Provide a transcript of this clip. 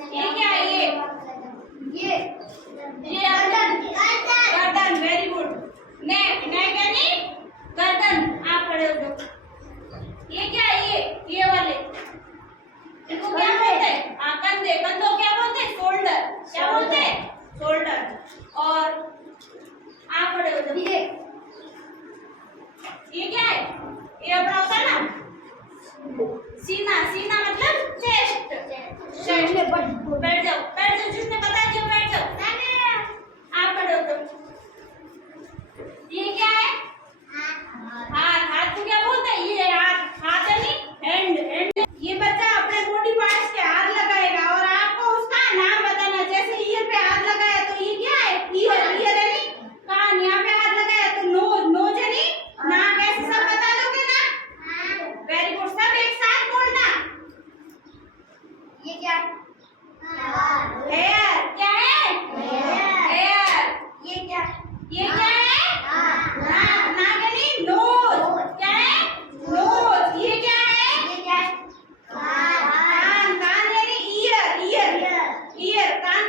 ये क्या है ये गर्दन। Very good. नेक यानी गर्दन। आप खड़े हो जाओ। ये क्या है ये वाले इनको क्या बोलते हैं? कंधे। कंधों क्या बोलते हैं? शोल्डर। क्या बोलते हैं? शोल्डर। और आप खड़े हो जाओ। ये क्या है? ये अपना होता है ना सीना। सीना मतलब चेस्ट। बैठ जाओ जिसने बता दिया बैठ जाओ। आप खड़े हो जाओ। ये क्या है? हाथ। हाथ को क्या बोलते हैं? ये हाथ यानी हैंड। ये बच्चा अपने बॉडी पार्ट्स के हाथ लगाएगा और आपको उसका नाम बताना। जैसे ईयर पे हाथ लगाया तो ये क्या है? ईयर यानी कान। यहाँ पे हाथ लगाया तो नोज यानी नाक। ऐसे सब बता दोगे ना? Very good. सब एक साथ बोलना। ये क्या? हेयर। क्या है? हेयर। ये क्या है? नाक यानी नोज। क्या है? नोज। ये क्या है? कान। कान यानी ईयर। कान